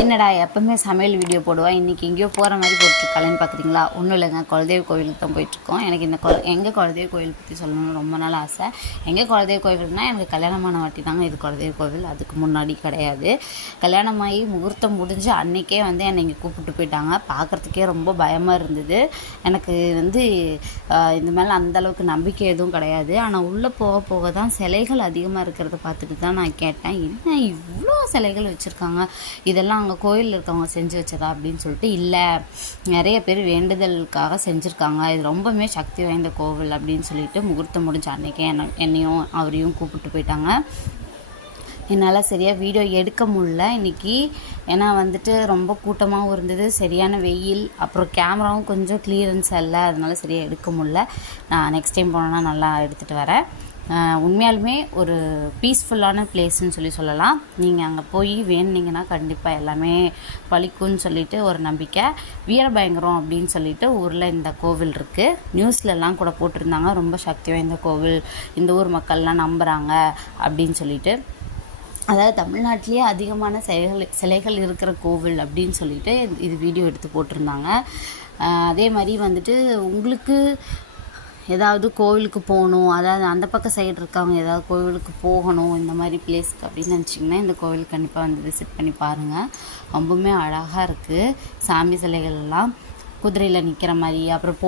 என்னடா எப்பவுமே சமையல் வீடியோ போடுவேன், இன்றைக்கி எங்கேயோ போகிற மாதிரி போட்டுருக்காளேன்னு பார்க்குறீங்களா? ஒன்றும் இல்லைங்க, குலதெய்வ கோவிலுக்கு தான் போயிட்டுருக்கோம். எனக்கு இந்த எங்கள் குலதெய்வ கோவில் பற்றி சொல்லணும்னு ரொம்ப நாள் ஆசை. எங்கள் குலதெய்வ கோவில்னால் எனக்கு கல்யாணமான வாட்டி தாங்க இது குலதெய்வ கோவில், அதுக்கு முன்னாடி கிடையாது. கல்யாணமாகி முகூர்த்தம் முடிஞ்சு அன்றைக்கே வந்து என்னை இங்கே கூப்பிட்டு போயிட்டாங்க. பார்க்குறதுக்கே ரொம்ப பயமாக இருந்தது. எனக்கு இந்த மேலே அந்தளவுக்கு நம்பிக்கை எதுவும் கிடையாது. ஆனால் உள்ளே போக போக தான் சிலைகள் அதிகமாக இருக்கிறத பார்த்துட்டு தான் நான் கேட்டேன், என்ன இவ்வளோ சிலைகள் வச்சுருக்காங்க, இதெல்லாம் அங்கே கோயிலில் இருக்கவங்க செஞ்சு வச்சதா அப்படின்னு சொல்லிட்டு, இல்லை நிறைய பேர் வேண்டுதலுக்காக செஞ்சுருக்காங்க, இது ரொம்பவுமே சக்தி வாய்ந்த கோவில் அப்படின்னு சொல்லிட்டு முகூர்த்தம் முடிஞ்ச அன்றைக்கே என்னையும் அவரையும் கூப்பிட்டு போயிட்டாங்க. என்னால் சரியாக வீடியோ எடுக்க முடில இன்றைக்கி, ஏன்னா வந்துட்டு ரொம்ப கூட்டமாகவும் இருந்தது, சரியான வெயில், அப்புறம் கேமராவும் கொஞ்சம் கிளியரன்ஸ் இல்லை, அதனால சரியாக எடுக்க முடில. நான் நெக்ஸ்ட் டைம் போனோன்னா நல்லா எடுத்துகிட்டு வரேன். உண்மையாலுமே ஒரு பீஸ்ஃபுல்லான பிளேஸ்ன்னு சொல்லலாம். நீங்கள் அங்கே போய் வேணுனீங்கன்னா கண்டிப்பாக எல்லாமே பழிக்கும்னு சொல்லிட்டு ஒரு நம்பிக்கை. வீரபயங்கரம் அப்படின்னு சொல்லிட்டு ஊரில் இந்த கோவில் இருக்குது. நியூஸ்லலாம் கூட போட்டிருந்தாங்க, ரொம்ப சக்தி வாய்ந்த கோவில், இந்த ஊர் மக்கள்லாம் நம்புகிறாங்க அப்படின்னு சொல்லிட்டு. அதாவது தமிழ்நாட்டிலேயே அதிகமான சிலைகள் இருக்கிற கோவில் அப்படின்னு சொல்லிட்டு இது வீடியோ எடுத்து போட்டிருந்தாங்க. அதே மாதிரி வந்துட்டு உங்களுக்கு ஏதாவது கோவிலுக்கு போகணும், அதாவது அந்த பக்கம் சைடு இருக்கவங்க ஏதாவது கோவிலுக்கு போகணும் இந்த மாதிரி பிளேஸ்க்கு அப்படின்னு நினச்சிங்கன்னா இந்த கோவில் கண்டிப்பாக வந்து விசிட் பண்ணி பாருங்கள். ரொம்பவுமே அழகாக இருக்குது. சாமி சிலைகள் எல்லாம் குதிரையில் நிற்கிற மாதிரி, அப்புறம்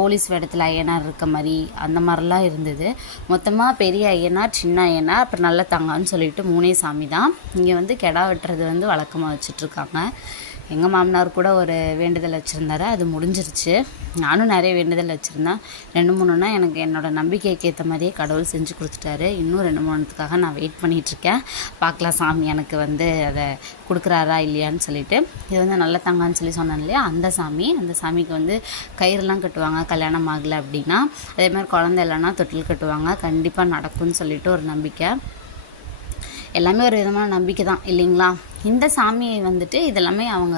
போலீஸ் வேடத்தில் ஐயனார் இருக்க மாதிரி அந்த மாதிரிலாம் இருந்தது. மொத்தமாக பெரிய ஐயனார், சின்ன ஐயனார், அப்புறம் நல்ல தங்கான்னு சொல்லிட்டு 3 சாமி தான். இங்கே வந்து கெடா வெட்டுறது வந்து வழக்கமாக வச்சிட்ருக்காங்க. எங்கள் மாமனார் கூட ஒரு வேண்டுதல் வச்சுருந்தாரு, அது முடிஞ்சிருச்சு. நானும் நிறைய வேண்டுதல் வச்சுருந்தேன். 2-3னா எனக்கு என்னோடய நம்பிக்கைக்கு ஏற்ற மாதிரியே கடவுள் செஞ்சு கொடுத்துட்டாரு. இன்னும் 2-3த்துக்காக நான் வெயிட் பண்ணிகிட்ருக்கேன். பார்க்கலாம் சாமி எனக்கு வந்து அதை கொடுக்குறாரா இல்லையான்னு சொல்லிட்டு. இது வந்து நல்ல தங்கான்னு சொல்லி சொன்னேன் இல்லையா, அந்த சாமிக்கு வந்து கயிறுலாம் கட்டுவாங்க கல்யாணம் ஆகலை அப்படின்னா. அதே மாதிரி குழந்தை இல்லைன்னா தொட்டில் கட்டுவாங்க, கண்டிப்பாக நடக்கும்னு சொல்லிட்டு ஒரு நம்பிக்கை. எல்லாமே ஒரு விதமான நம்பிக்கை தான் இல்லைங்களா? இந்த சாமியை வந்துட்டு இதெல்லாமே அவங்க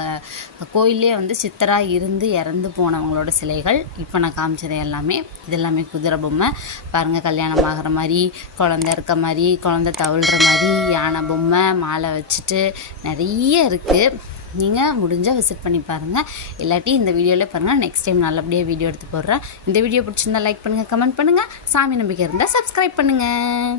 கோயிலே வந்து சித்தராக இருந்து இறந்து போனவங்களோட சிலைகள். இப்போ நான் காமிச்சது இதெல்லாமே குதிரை பொம்மை பாருங்கள், கல்யாணம் ஆகிற மாதிரி, குழந்த இருக்க மாதிரி, குழந்த தவிழ்கிற மாதிரி, யானை பொம்மை, மாலை வச்சுட்டு நிறைய இருக்குது. நீங்கள் முடிஞ்சால் விசிட் பண்ணி பாருங்கள். இல்லாட்டி இந்த வீடியோவில் பாருங்கள். நெக்ஸ்ட் டைம் நல்லபடியாக வீடியோ எடுத்து போடுறேன். இந்த வீடியோ பிடிச்சிருந்தா லைக் பண்ணுங்கள், கமெண்ட் பண்ணுங்கள். சாமி நம்பிக்கை இருந்தால் சப்ஸ்கிரைப் பண்ணுங்கள்.